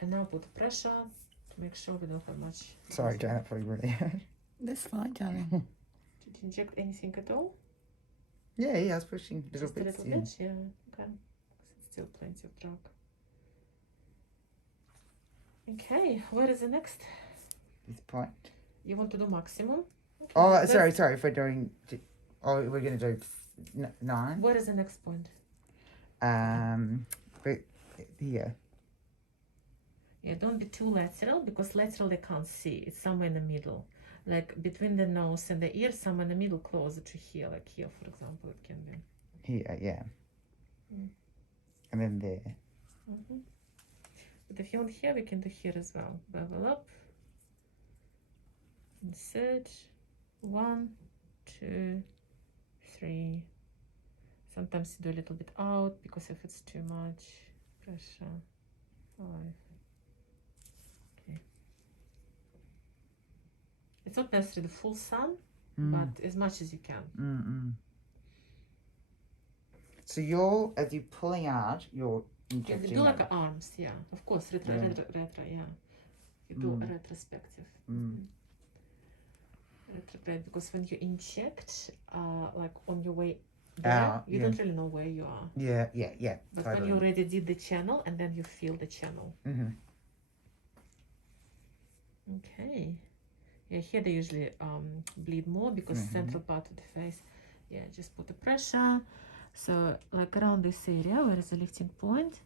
And now put pressure to make sure we don't have much. Sorry, Janet, probably really hurt. That's fine, darling. Did you inject anything at all? Yeah, I was pushing little Just bits. a little bit, yeah. Okay. It's still plenty of drug. Okay, where is the next? This point. You want to do maximum? Okay. Oh, sorry. If we're doing. Oh, we're gonna do 9. Where is the next point? But here. Yeah, don't be too lateral, because lateral they can't see. It's somewhere in the middle. Like between the nose and the ear, somewhere in the middle, closer to here. Like here, for example, it can be. Here, yeah. And then there. But if you want here, we can do here as well. Bevel up. Insert. 1, 2, 3. Sometimes you do a little bit out, because if it's too much, pressure. 5. Okay. It's not necessarily the full sun, but as much as you can. So as you're pulling out, you're injecting. You do like arms, yeah. Of course, retro, yeah. You do a retrospective. Retrograde, because when you inject, like on your way there, you don't really know where you are. Yeah. But Totally. when you already did the channel, and then you feel the channel. Okay. Yeah, here they usually bleed more because central part of the face. Yeah, just put the pressure. So like around this area, where is the lifting point?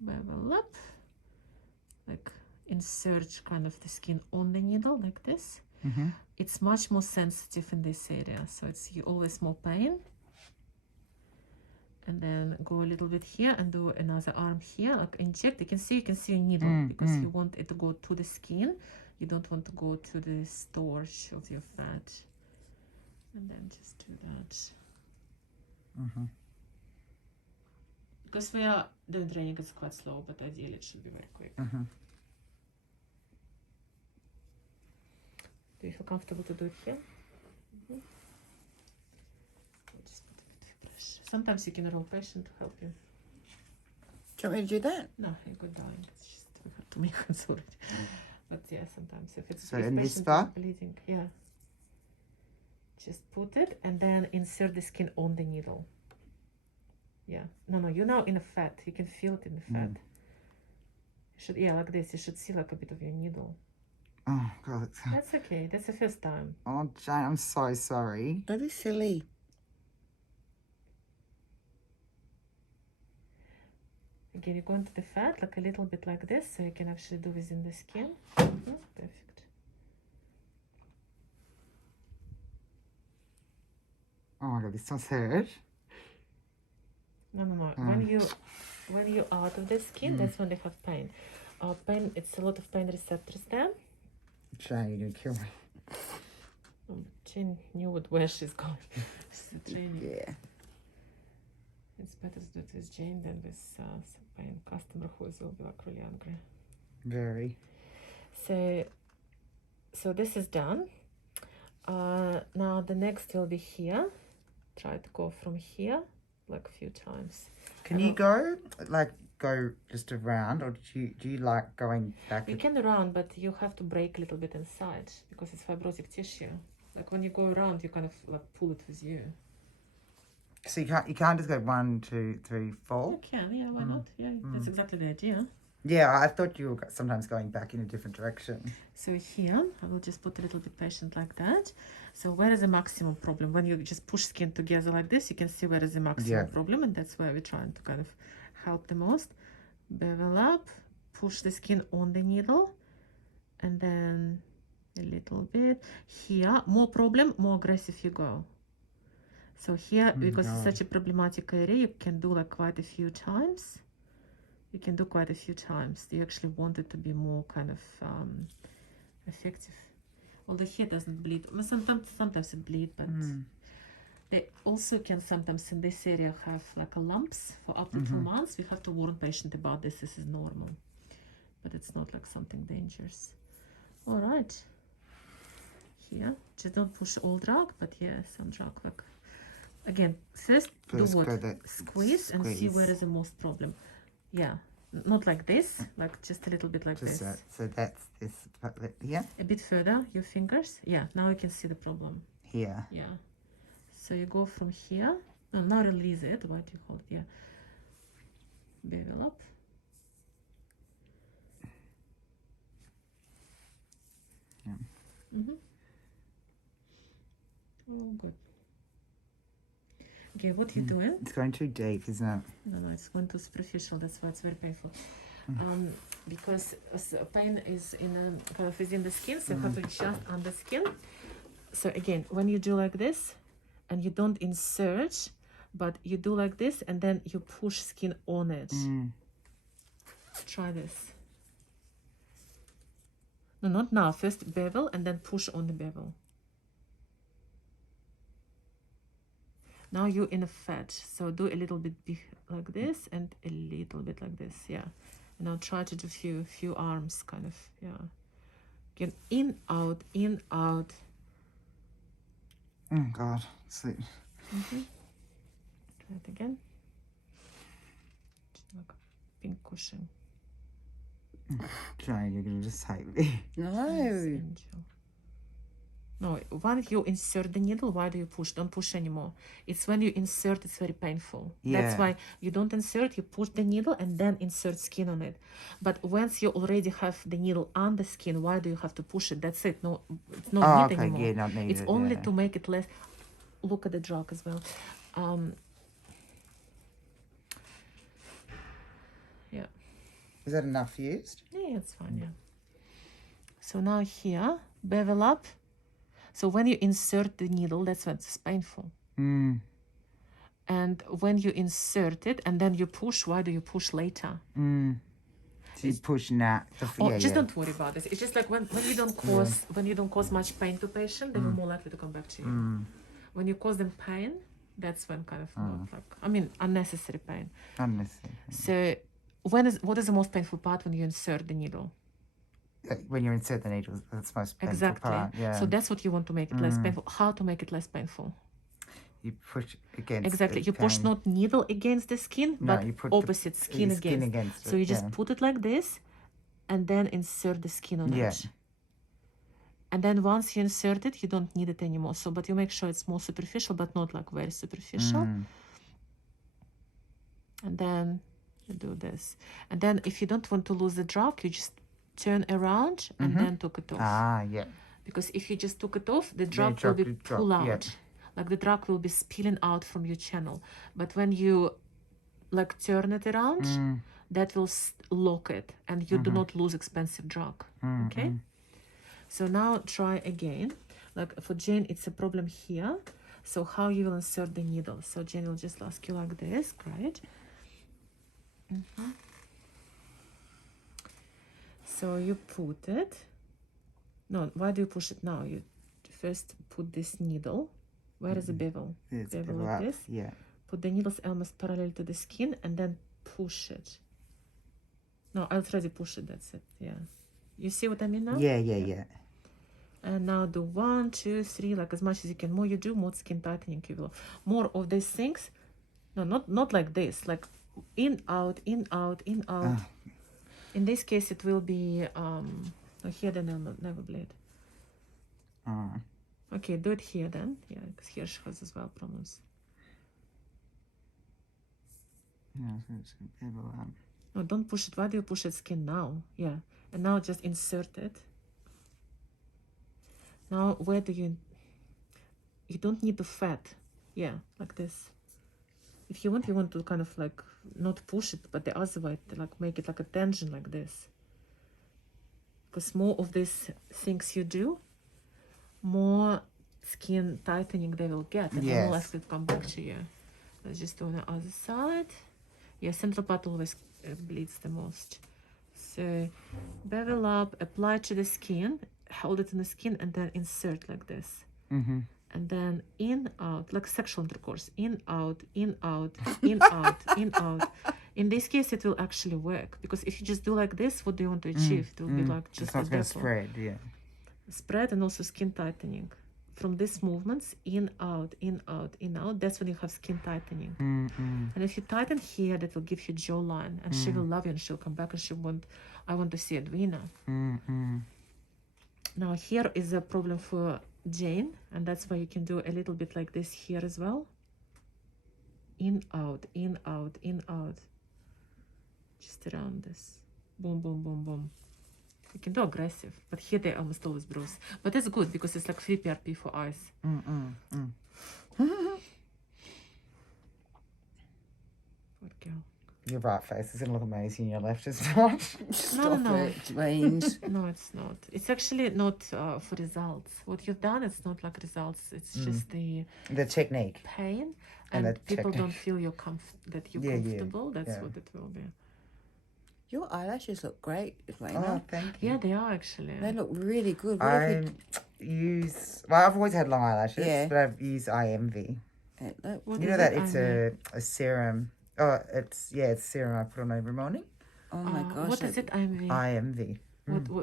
Bevel up. Like insert kind of the skin on the needle like this. It's much more sensitive in this area, so it's always more pain. And then go a little bit here and do another arm here, like inject. You can see a needle because you want it to go to the skin. You don't want to go to the storage of your fat. And then just do that. Because we are doing training, it's quite slow, but ideally it should be very quick. Do you feel comfortable to do it here? Just put a bit of pressure. Sometimes you can enroll patient to help you. Do you want me to do that? No, you're good, darling. It's just we have to make it already. But yeah, sometimes if it's So if in this patient spot? is bleeding, yeah. Just put it and then insert the skin on the needle. Yeah. No, you're now in a fat. You can feel it in the fat. You should, like this. You should see like a bit of your needle. Oh God. That's okay. That's the first time. Oh Jane, I'm so sorry. Don't be silly. Again, you go into the fat like a little bit like this, so you can actually do within the skin. Perfect. Oh my God, this does hurt. No. When you're out of the skin, that's when they have pain. Pain. It's a lot of pain receptors there. Jane, you're gonna kill me. Jane knew where she's going. She's training. Yeah. It's better to do it with Jane than with some pain customer who will be like really angry. Very. So this is done. Now the next will be here. Try to go from here like a few times. Can you go just around, or do you like going back? You can run, but you have to break a little bit inside because it's fibrotic tissue. Like when you go around, you kind of like pull it with you. So you can't just go 1, 2, 3, 4. You can, yeah. Why not? Yeah, that's exactly the idea. Yeah, I thought you were sometimes going back in a different direction. So here, I will just put a little bit patient like that. So where is the maximum problem? When you just push skin together like this, you can see where is the maximum problem, and that's where we're trying to kind of help the most. Bevel up, push the skin on the needle, and then a little bit. Here, more problem, more aggressive you go. So here, because it's such a problematic area, you can do like quite a few times. You can do quite a few times. You actually want it to be more kind of effective. Although here doesn't bleed. Well, sometimes it bleeds, but they also can sometimes in this area have like a lumps for up to 2 months. We have to warn patient about this. This is normal, but it's not like something dangerous. All right. Here, just don't push all drug, but yeah, some drug like. Again, first do what? Squeeze and see where is the most problem. Yeah, not like this, like just a little bit like this. So that's this here? A bit further, your fingers. Yeah, now you can see the problem. Here. Yeah. So you go from here. No, now release it. What do you hold? Yeah. Bevel up. Oh, good. Okay, what you doing? It's going too deep, isn't it? No, it's going too superficial. That's why it's very painful. Because pain is in kind of within the skin, so you have to just on the skin. So again, when you do like this, and you don't insert, but you do like this, and then you push skin on it. Try this. No, not now. First bevel, and then push on the bevel. Now you're in a fat, so do a little bit like this and a little bit like this, yeah. And now try to do few arms, kind of, yeah. Again, in, out, in, out. Oh God, sleep. Try it again. Just like a pink cushion. Jane, you're gonna just hate me. No. Nice, angel. No, when you insert the needle, why do you push? Don't push anymore. It's when you insert, it's very painful. That's Yeah. why you don't insert, you push the needle and then insert skin on it. But once you already have the needle on the skin, why do you have to push it? That's it. No, it's not Oh, need okay, anymore. yeah, not needed. It's only yeah. to make it less. Look at the drug as well. Yeah. Is that enough used? Yeah, it's fine, yeah. So now here, bevel up. So when you insert the needle, that's when it's painful. Mm. And when you insert it and then you push, why do you push later? Mm. So you push now. Don't worry about this. It's just like when you don't cause much pain to patient, they're more likely to come back to you. When you cause them pain, that's when kind of unnecessary pain. Unnecessary. So what is the most painful part when you insert the needle? When you insert the needle, that's the most painful part. Yeah. So that's what you want to make it less painful. How to make it less painful? You push against. Exactly. You push not needle against the skin, but you put opposite skin against. against So you just put it like this, and then insert the skin on it. And then once you insert it, you don't need it anymore. So, but you make sure it's more superficial, but not like very superficial. And then you do this. And then if you don't want to lose the drug, you just turn around and then took it off. Ah, yeah. Because if you just took it off, the drug will be pulled out. Yeah. Like the drug will be spilling out from your channel. But when you like turn it around, that will lock it and you do not lose expensive drug. Okay? So now try again. Like for Jane, it's a problem here. So how you will insert the needle? So Jane will just ask you like this. Great. So you put it. No, why do you push it now? You first put this needle. Where is the bevel? It's bevel like like this. Yeah. Put the needles almost parallel to the skin and then push it. No, I already pushed it. That's it. Yeah. You see what I mean now? Yeah. And now do 1, 2, 3, like as much as you can. More you do, more skin tightening you will. More of these things. No, not like this. Like in, out, in, out, in, out. In this case, it will be here then never bleed. Okay, do it here then. Yeah, because here she has as well problems. No, don't push it. Why do you push it skin now? Yeah. And now just insert it. Now where do you don't need the fat. Yeah, like this. If you want to kind of like not push it, but the other way, like make it like a tension like this. Because more of these things you do, more skin tightening they will get, and more likely to come back to you. Let's just do on the other side. Yeah, central part always bleeds the most. So bevel up, apply to the skin, hold it in the skin, and then insert like this. And then in, out, like sexual intercourse. In, out, in, out, in, out, in, out. In this case, it will actually work. Because if you just do like this, what do you want to achieve? It will be like just it's not going to spread, yeah. Spread and also skin tightening. From these movements, in, out, in, out, in, out, that's when you have skin tightening. And if you tighten here, that will give you jawline. And she will love you and she'll come back and she want, I want to see Edwina. Now here is a problem for Jane, and that's why you can do a little bit like this here as well. In, out, in, out, in, out. Just around this. Boom, boom, boom, boom. You can do aggressive, but here they almost always bruise. But that's good because it's like free PRP for eyes. Good girl. Your right face is going to look amazing. Your left is not. No. No, No, it's not. It's actually not for results. What you've done, it's not like results. It's just the technique. pain, And and the people don't technique. feel you're that you're comfortable. That's what it will be. Your eyelashes look great, Oh, Edwina. thank you. Yeah, they are actually. They look really good. What have I use. Well, I've always had long eyelashes, Yeah. but I've used IMV. What You is know that it? it's a serum. Oh, it's serum I put on every morning. Oh my gosh. What is it? IMV. IMV.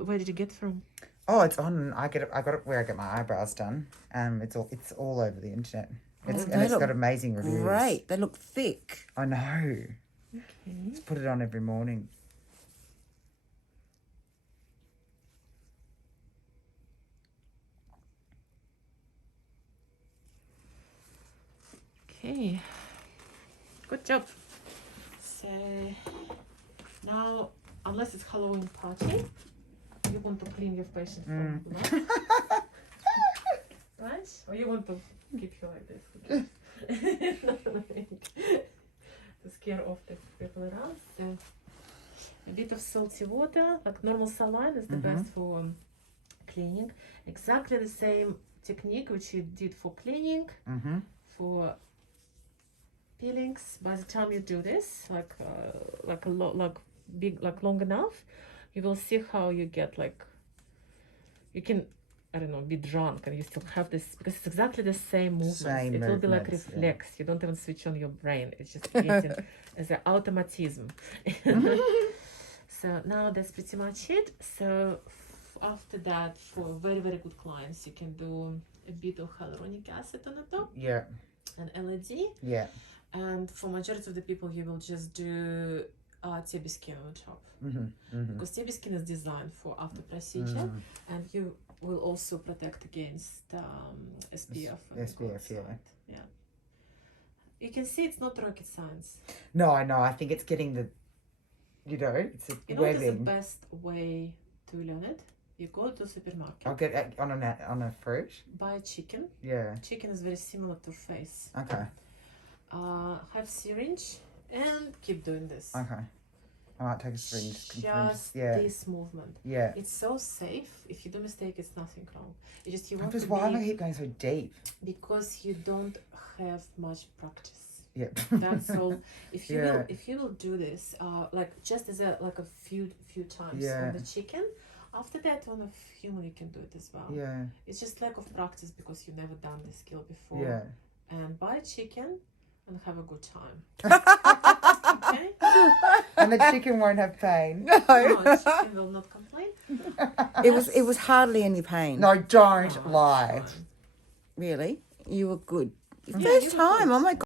Where did you get from? Oh, it's on. I got it where I get my eyebrows done. It's all over the internet. It's they look got amazing reviews. great. They look thick. I know. Okay. Just put it on every morning. Okay. Good job. So now, unless it's Halloween party, you want to clean your patient from blood, right? Or you want to keep you like this to scare off the people around. So a bit of salty water, like normal saline, is the best for cleaning. Exactly the same technique which you did for cleaning, for peelings. By the time you do this, like long enough, you will see how you get like, you can, I don't know, be drunk and you still have this, because it's exactly the same movements. It will be like reflex. You don't even switch on your brain. It's just creating as an automatism. So now that's pretty much it. So after that, for very, very good clients, you can do a bit of hyaluronic acid on the top. Yeah. And LED. Yeah. And for majority of the people, you will just do TB skin on the top. Because TB skin is designed for after procedure, and you will also protect against SPF. SPF, yeah. You can see it's not rocket science. No, I know. I think it's getting the, it's a what is the best way to learn it? You go to supermarket. I'll get it on a fruit. Buy chicken. Yeah. Chicken is very similar to face. Okay. Have syringe and keep doing this. Okay. I might take a syringe. Just this movement. Yeah. It's so safe. If you do mistake, it's nothing wrong. It's just you want Because to why do I keep going so deep? Because you don't have much practice. Yep. That's all. If you will do this, like just as a few times on the chicken, after that on a human you can do it as well. Yeah. It's just lack of practice because you never done this skill before. Yeah. And buy chicken and have a good time. Okay? And the chicken won't have pain. No, chicken will not complain. It was hardly any pain. No, don't lie. Fine. Really? You were good. Yeah, First you were time. good. Oh my God.